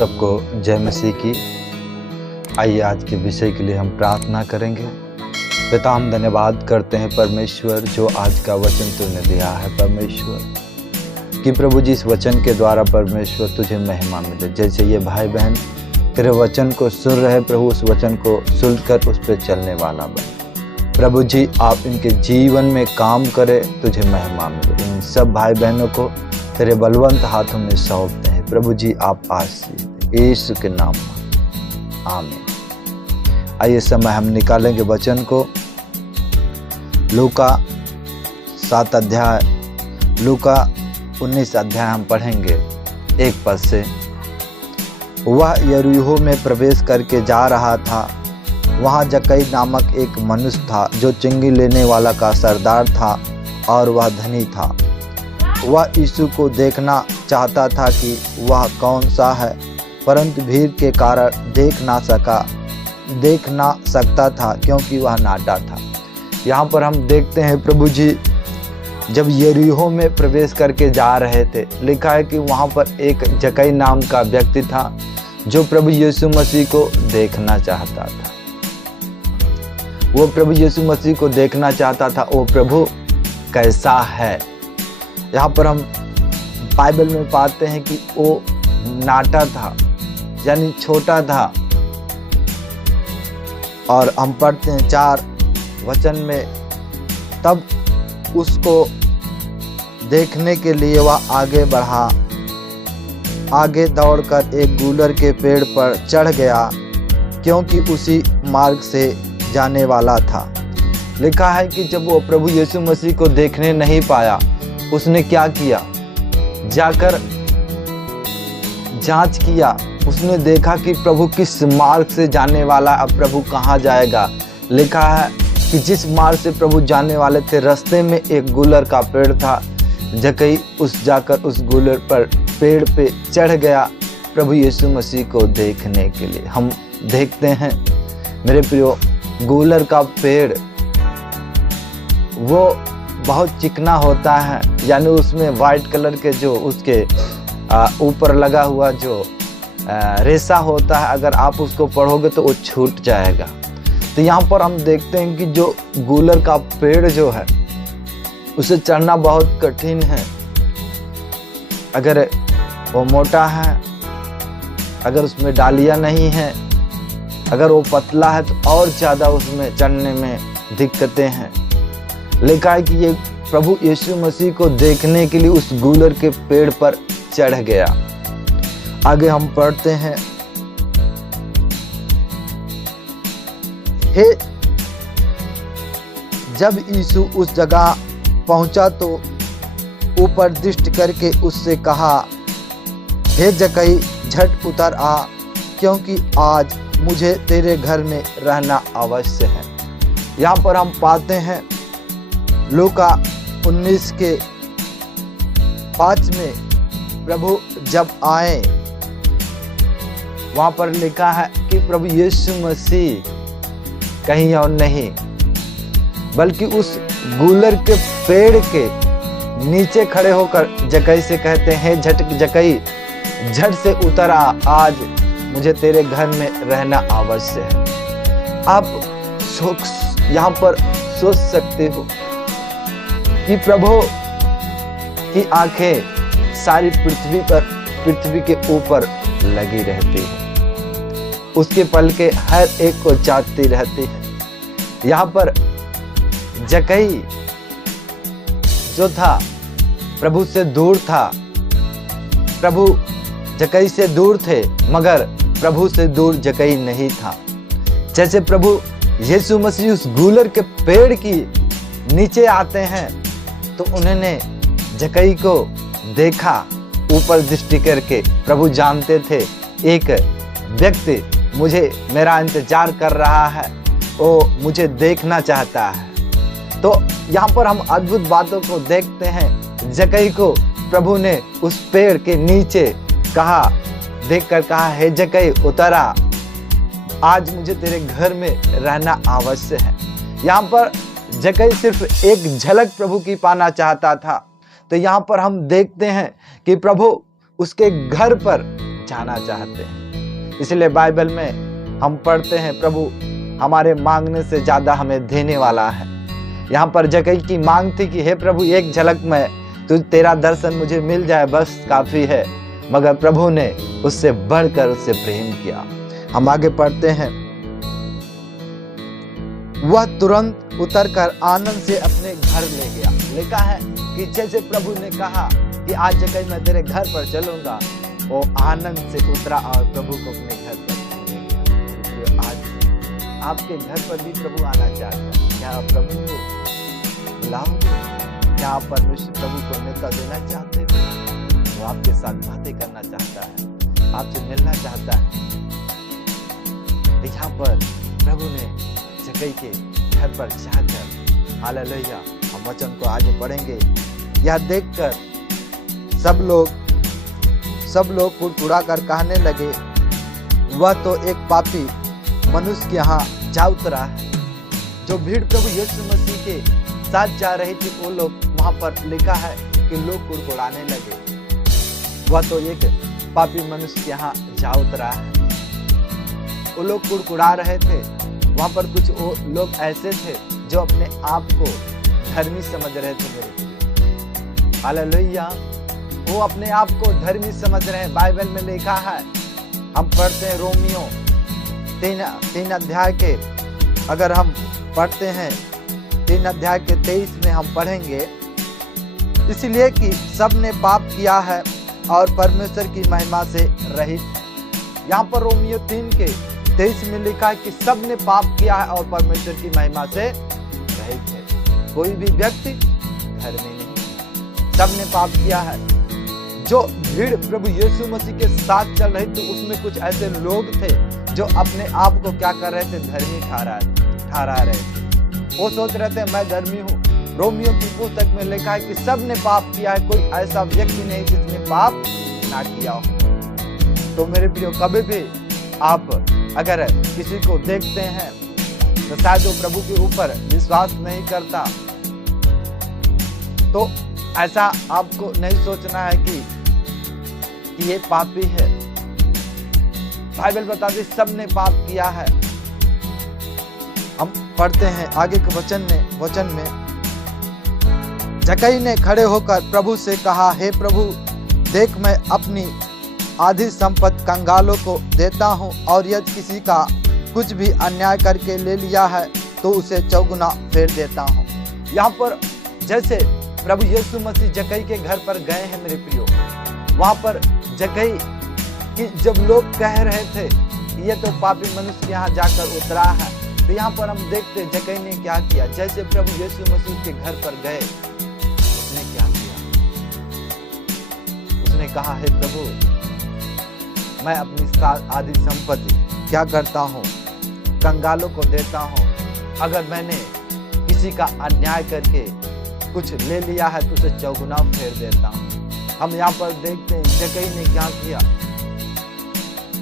सबको जय मसीह की। आइए आज के विषय के लिए हम प्रार्थना करेंगे। पिता, हम धन्यवाद करते हैं परमेश्वर जो आज का वचन तूने दिया है परमेश्वर, कि प्रभु जी इस वचन के द्वारा परमेश्वर तुझे महिमा मिले। जैसे ये भाई बहन तेरे वचन को सुन रहे प्रभु, उस वचन को सुनकर उस पर चलने वाला बने। प्रभु जी आप इनके जीवन में काम करे, तुझे महिमा मिले। इन सब भाई बहनों को तेरे बलवंत हाथों में सौंपते हैं। प्रभु जी आप आशीष दें यीशु के नाम में, आमीन। आइए समय हम निकालेंगे वचन को। लूका 7 अध्याय, लूका 19 अध्याय हम पढ़ेंगे 1 पद से। वह यरीहो में प्रवेश करके जा रहा था। वहाँ जक्कई नामक एक मनुष्य था जो चुंगी लेने वाला का सरदार था और वह धनी था। वह यीशु को देखना चाहता था कि वह कौन सा है, परंतु भीड़ के कारण देख ना सकता था क्योंकि वह नाटा था। यहाँ पर हम देखते हैं प्रभु जी जब यरीहो में प्रवेश करके जा रहे थे, लिखा है कि वहाँ पर एक जक्कई नाम का व्यक्ति था जो प्रभु यीशु मसीह को देखना चाहता था। वो प्रभु यीशु मसीह को देखना चाहता था, वो प्रभु कैसा है। यहाँ पर हम बाइबल में पाते हैं कि वो नाटा था, यानी छोटा था। और हम पढ़ते हैं 4 वचन में, तब उसको देखने के लिए वह आगे बढ़ा। आगे दौड़कर एक गूलर के पेड़ पर चढ़ गया क्योंकि उसी मार्ग से जाने वाला था। लिखा है कि जब वो प्रभु यीशु मसीह को देखने नहीं पाया, उसने क्या किया, जाकर जांच किया। उसने देखा कि प्रभु किस मार्ग से जाने वाला, अब प्रभु कहाँ जाएगा। लिखा है कि जिस मार्ग से प्रभु जाने वाले थे, रास्ते में एक गूलर का पेड़ था। जक्कई जाकर उस गूलर पर पेड़ पे चढ़ गया प्रभु यीशु मसीह को देखने के लिए। हम देखते हैं मेरे प्रियो, गूलर का पेड़ वो बहुत चिकना होता है, यानी उसमें वाइट कलर के जो उसके ऊपर लगा हुआ जो रेशा होता है, अगर आप उसको पढ़ोगे तो वो छूट जाएगा। तो यहाँ पर हम देखते हैं कि जो गूलर का पेड़ जो है उसे चढ़ना बहुत कठिन है। अगर वो मोटा है, अगर उसमें डालियाँ नहीं हैं, अगर वो पतला है तो और ज़्यादा उसमें चढ़ने में दिक्कतें हैं। लिखा है कि ये प्रभु यीशु मसीह को देखने के लिए उस गूलर के पेड़ पर चढ़ गया। आगे हम पढ़ते हैं, जब यीशु उस जगह पहुंचा तो ऊपर दृष्टि करके उससे कहा, हे जक्कई झट उतर आ, क्योंकि आज मुझे तेरे घर में रहना अवश्य है। यहाँ पर हम पाते हैं लूका 19 के 5 में प्रभु जब आए, वहाँ पर लिखा है कि प्रभु यीशु मसीह कहीं और नहीं बल्कि उस गूलर के पेड़ के नीचे खड़े होकर जक्कई से कहते हैं, जक्कई झट से उतर आ, आज मुझे तेरे घर में रहना आवश्यक है। आप यहाँ पर सोच सकते हो कि प्रभु की आंखें सारी पृथ्वी के ऊपर लगी रहती है, उसके पलके हर एक को चाटती रहती है। यहाँ पर जक्कई जो था प्रभु से दूर था, प्रभु जक्कई से दूर थे, मगर प्रभु से दूर जक्कई नहीं था। जैसे प्रभु यीशु मसीह उस गूलर के पेड़ की नीचे आते हैं तो उन्होंने जक्कई को देखा ऊपर दृष्टि करके। प्रभु जानते थे एक व्यक्ति मेरा इंतजार कर रहा है, वो मुझे देखना चाहता है। तो यहाँ पर हम अद्भुत बातों को देखते हैं। जक्कई को प्रभु ने उस पेड़ के नीचे देखकर कहा, हे जक्कई उतर आ, आज मुझे तेरे घर में रहना आवश्यक है। यहाँ पर जक्कई सिर्फ एक झलक प्रभु की पाना चाहता था। तो यहाँ पर हम देखते हैं कि प्रभु उसके घर पर जाना चाहते हैं। इसलिए बाइबल में हम पढ़ते हैं, प्रभु हमारे मांगने से ज्यादा हमें देने वाला है। यहाँ पर जक्कई की मांग थी कि हे प्रभु, एक झलक में तेरा दर्शन मुझे मिल जाए, बस काफी है। मगर प्रभु ने उससे बढ़कर उससे प्रेम किया। हम आगे पढ़ते हैं, वह तुरंत उतरकर आनंद से अपने घर ले गया। लिखा है कि जैसे प्रभु ने कहा कि आज जक्कई मैं तेरे घर पर चलूंगा, वो आनंद से उतरा और प्रभु को अपने घर पर ले गया। आज आपके घर पर भी प्रभु आना चाहता है। क्या आप प्रभु को बुलाओगे? क्या आप परमेश्वर प्रभु को न्योता देना चाहते हो? वो आपके साथ बातें करना चाहता है, आपसे मिलना चाहता है। यहाँ पर प्रभु ने जक्कई के घर पर जाकर, हालेलुया, हम वचन को आगे पढ़ेंगे। यह देखकर सब लोग कुड़कुड़ा कर कहने लगे, वह तो एक पापी मनुष्य के यहाँ जा उतरा है। जो भीड़ प्रभु यीशु मसीह के साथ जा रही थी, वो लोग वहां पर लिखा है कि लोग कुड़कुड़ाने लगे, वह तो एक पापी मनुष्य के यहाँ जा उतरा है। वो लोग कुड़कुड़ा रहे थे। वहां पर कुछ वो लोग ऐसे थे जो अपने आप को धर्मी समझ रहे थे। मेरे हालेलुया, वो अपने आप को धर्मी समझ रहे हैं। बाइबल में लिखा है, हम पढ़ते हैं रोमियो 3 अध्याय के, अगर हम पढ़ते हैं 3 अध्याय के 23 में हम पढ़ेंगे, इसलिए कि सब ने पाप किया है और परमेश्वर की महिमा से रहित। यहाँ पर रोमियो 3 के 23 में लिखा है कि सब ने पाप किया है और परमेश्वर की महिमा से रहित है। कोई भी व्यक्ति धर्मी नहीं, सब ने पाप किया है। जो भीड़ प्रभु यीशु मसीह के साथ चल रही थी, उसमें कुछ ऐसे लोग थे जो अपने आप को क्या कर रहे थे? धर्मी ठहरा रहे थे। वो सोच रहे थे मैं धर्मी हूँ। रोमियो की पुस्तक में लिखा है कि सब ने पाप किया है, कोई ऐसा व्यक्ति नहीं जिसने पाप ना किया हो। तो मेरे प्रियो, कभी भी आप अगर किसी को देखते हैं तो शायद वो प्रभु के ऊपर विश्वास नहीं करता, तो ऐसा आपको नहीं सोचना है कि ये पापी है। बाइबल बताती सब ने पाप किया है। हम पढ़ते हैं आगे के वचन में जक्कई ने खड़े होकर प्रभु से कहा, हे प्रभु, देख मैं अपनी आधी संपत्ति कंगालों को देता हूँ, और यदि किसी का कुछ भी अन्याय करके ले लिया है तो उसे चौगुना फेर देता हूँ। यहाँ पर जैसे प्रभु यीशु मसीह जक्कई के घर पर गए हैं मेरे प्रियो, वहाँ पर जक्कई कि जब लोग कह रहे थे ये तो पापी मनुष्य के यहाँ जाकर उतरा है, तो यहाँ पर हम देखते जक्कई ने क्या किया। जैसे प्रभु यीशु मसीह के घर पर गए, उसने क्या किया? उसने कहा, हे प्रभु, मैं अपनी आधी संपत्ति क्या करता हूँ? कंगालों को देता हूँ। अगर मैंने किसी का अन्याय करके कुछ ले लिया है तो उसे चौगुना फेर देता हूँ। हम यहाँ पर देखते हैं जक्कई ने क्या किया।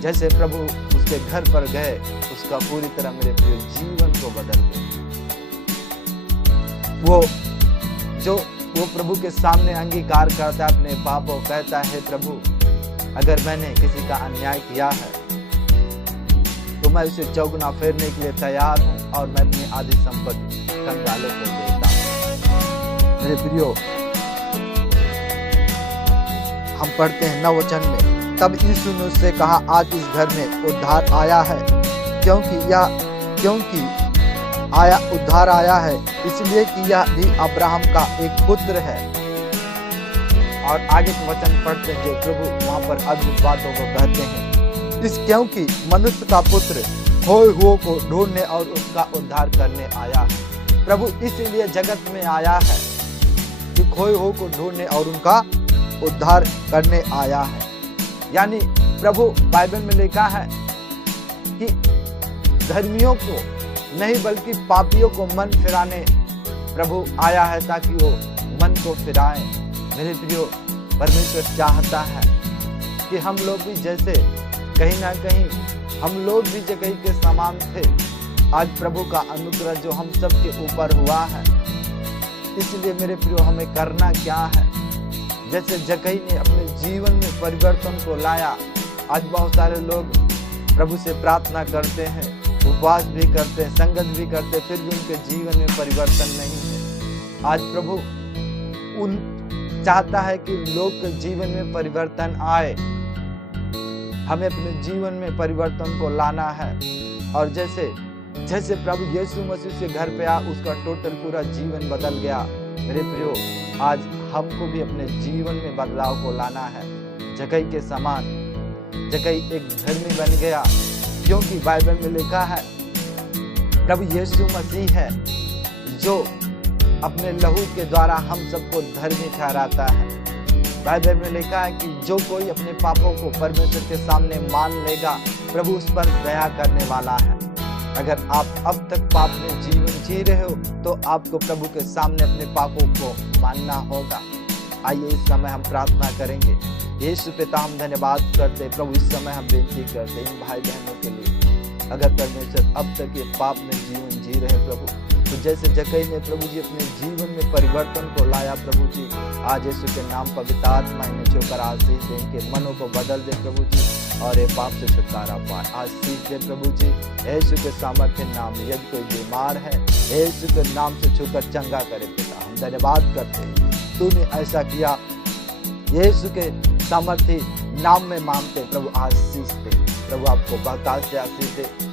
जैसे प्रभु उसके घर पर गए, उसका पूरी तरह मेरे प्रिय जीवन को बदल गया। वो प्रभु के सामने अंगीकार करता है अपने पापों, कहता है, हे प्रभु, अगर मैंने किसी का अन्याय किया है तो मैं उसे चौगुना फेरने के लिए तैयार हूँ, और मैं अपनी आधी संपत्ति कंगालों को देता हूँ। मेरे प्रियो, हम पढ़ते हैं 9 वचन में, तब यीशु ने उससे कहा, आज इस घर में उद्धार आया है, क्योंकि उद्धार आया है, इसलिए कि यह भी अब्राहम का एक पुत्र है। और आगे के वचन पढ़ते हैं जो प्रभु वहाँ पर अद्भुत बातों को कहते हैं, क्योंकि मनुष्य का पुत्र खोए हुओं को ढूंढने और उसका उद्धार करने आया है। प्रभु इसीलिए जगत में आया है कि खोए हुओं को ढूंढने और उनका उद्धार करने आया है। यानी प्रभु बाइबल में लिखा है कि धर्मियों को नहीं बल्कि पापियों को मन फिराने प्रभु आया है, ताकि वो मन को फिराए। मेरे प्रियो, परमेश्वर चाहता है कि हम लोग भी जैसे कहीं ना कहीं हम लोग भी जक्कई के समान थे। आज प्रभु का अनुग्रह जो हम सब के ऊपर हुआ है, इसलिए मेरे प्रियो हमें करना क्या है? जैसे जक्कई ने अपने जीवन में परिवर्तन को लाया, आज बहुत सारे लोग प्रभु से प्रार्थना करते हैं, उपवास भी करते हैं, संगत भी करते हैं, फिर भी उनके जीवन में परिवर्तन नहीं है। आज प्रभु चाहता है कि लोग के जीवन में परिवर्तन आए। हमें अपने जीवन में परिवर्तन को लाना है। और जैसे प्रभु यीशु मसीह से घर पे आ, उसका टोटल पूरा जीवन बदल गया। मेरे प्रियो, आज हमको भी अपने जीवन में बदलाव को लाना है। जक्कई के समान जक्कई एक धर्मी बन गया, क्योंकि बाइबल में लिखा है प्रभु यीशु मसीह है जो अपने लहू के द्वारा हम सबको धर्मी ठहराता है। बाइबल में लिखा है कि जो कोई अपने पापों को परमेश्वर के सामने मान लेगा, प्रभु उस पर दया करने वाला है। अगर आप अब तक पाप में जीवन जी रहे हो तो आपको प्रभु के सामने अपने पापों को मानना होगा। आइए इस समय हम प्रार्थना करेंगे। यीशु पिता, हम धन्यवाद करते प्रभु, इस समय हम विनती करते इन भाई बहनों के लिए, अगर परमेश्वर अब तक ये पाप में जीवन जी रहे प्रभु, तो जैसे जक्कई ने प्रभु जी अपने जीवन में परिवर्तन को लाया प्रभु जी, आज यीशु के नाम पवित्र आत्मा इन्हें छूकर आशीष दे, इनके मनों को बदल दे प्रभु जी, और ये पाप से छुटकारा पाए। आशीष दे प्रभु जी, यीशु के सामर्थ्य नाम में। यदि कोई बीमार है, यीशु के नाम से छूकर चंगा करे पिता। हम धन्यवाद करते हैं, तूने ऐसा किया। यीशु के सामर्थ्य नाम में मांगते प्रभु, आशीष दे प्रभु, आपको बहुतायत से आशीष दे।